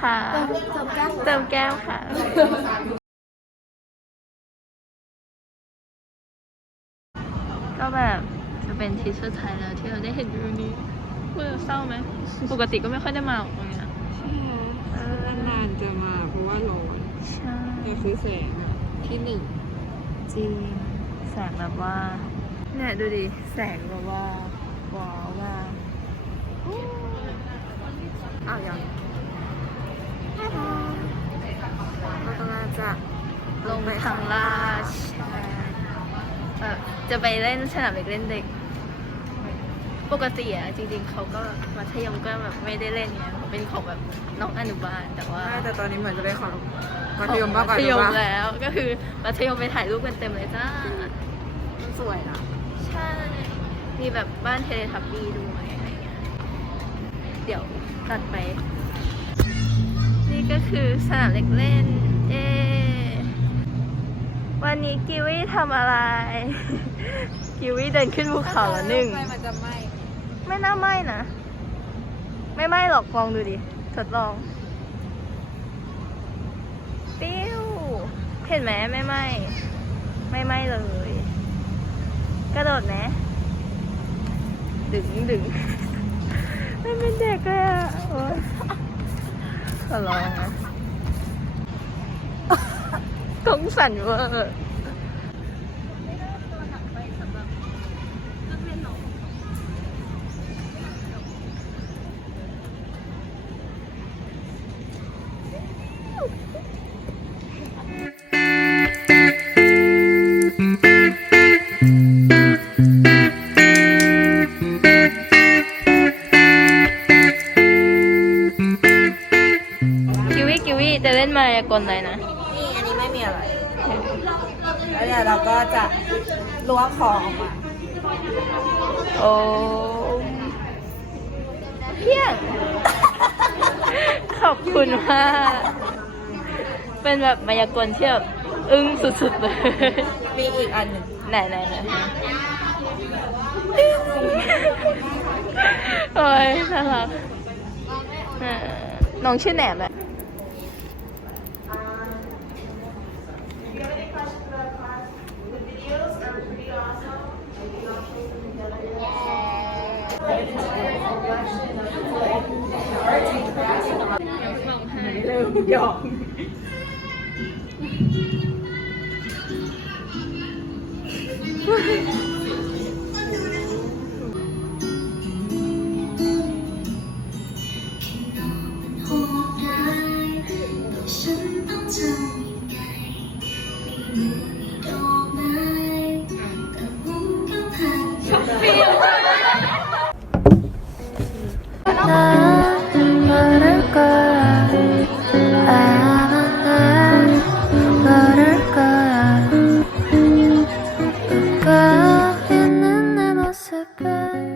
ค่ะ เติมแก้วค่ะก็แบบจะเป็นทริปสุดท้ายแล้วที่เราได้เห็นวิวนี้เมื่อเศร้าไหมปกติก็ไม่ค่อยได้มาหรอกตรงเนี้ยใช่ไหมนานๆจะมาเพราะว่าร้อนใช่แต่คือแสงอะที่หนึ่งจริงแสงแบบว่าเนี่ยดูดิแสงแบบว่าว้าวมากอ้าวยัง เรากำลังจะลงทางลาดใช่แบบจะไปเล่นสนามเด็กเล่นเด็ก ปกติอะจริงๆเขาก็มัธยมก็แบบไม่ได้เล่นเนี่ยเป็นของแบบน้องอนุบาลแต่ว่าใช่แต่ตอนนี้เหมือนจะเป็นของมัธยมมากกว่ามัธยมหรือเปล่าแล้วก็คือมัธยมไปถ่ายรูปกันเต็มเลยจ้ามันสวยนะใช่มีแบบบ้านเทเลทับบี้ด้วยอะไรเงี้ยเดี๋ยวตัดไป นี่ก็คือสนามเด็กเล่นเย้ วันนี้กิวี่ทำอะไร กิวี่เดินขึ้นภูเขาแล้วหนึ่ง ไฟมันจะไหม้ไม่น่าไหม้นะ ไม่ไหม้หรอกลองดูดิ ทดลอง ปิ้ว เห็นไหมไม่ไหม้ ไม่ไหม้เลย กระโดดไหมดึงดึง ไม่เป็นเด็กเลยอะโอ๊ยขอร้องนะกงสั่นเวอร์ เล่นมายากลอะไรนะ นี่อันนี้ไม่มีอะไร แล้วเดี๋ยวเราก็จะล้วงของออกมาโอ้เพี้ยง ขอบคุณมากเป็นแบบมายากลที่แบบอึ้งสุดๆเลย มีอีกอันหนึ่งไหนไหนไหนโอ้ยน่ารักเออน้องชื่อแหนมอะ เริ่มหยอก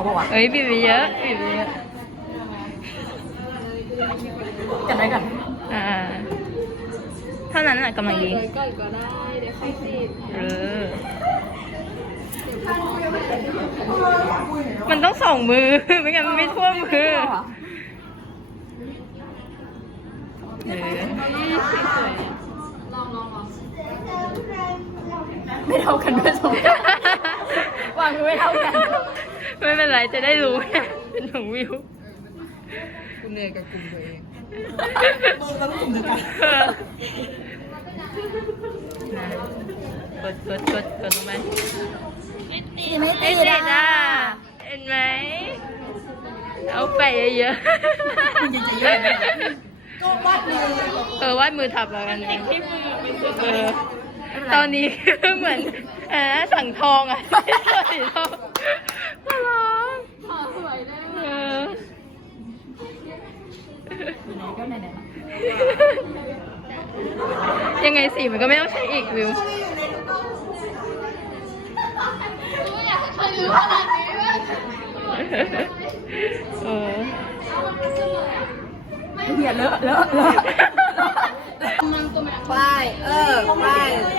เอาบอกว่าเอ้ยบีบไปเยอะบีบไปเยอะกันได้กันอ่าเท่านั้นแหละกำลังดีก่อนก็ได้เดี๋ยวค่อยติดเออมันต้องสองมือ ไม่งั้นมันไม่ทั่วมือเออไม่เท่ากันด้วยสอง วางมือไม่เท่ากัน ไม่เป็นไรจะได้รู้ไงเป็นของวิวคุณเนยกับกลุ่มตัวเองเออนะกดกดกดกดลงไปไม่ไม่ติติดดอะอะเห็นไหมเอาไปเยอะก็วาดมือๆเออวาดมือทับแล้วกันเองเออ ตอนนี้เหมือนเออสั่งทองอะสีทองน่ารักสวยได้เออก็ไหนยังไงสีมันก็ไม่ต้องใช้อีกวิวอยากเคยรู้ขนาดนี้ไหมเออๆเหี้ยเลอะเลอะเลอะมันตัวแม่ ไป เออ ไป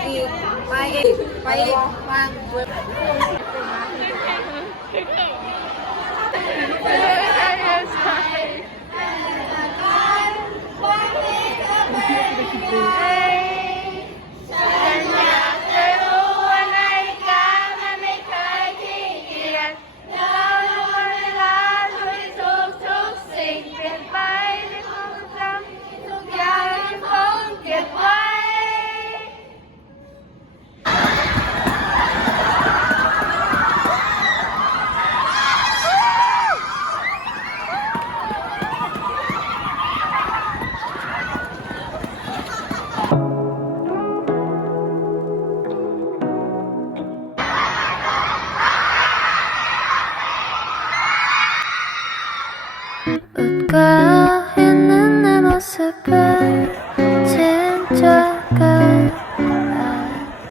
อีกไปอีกไปอีกวาง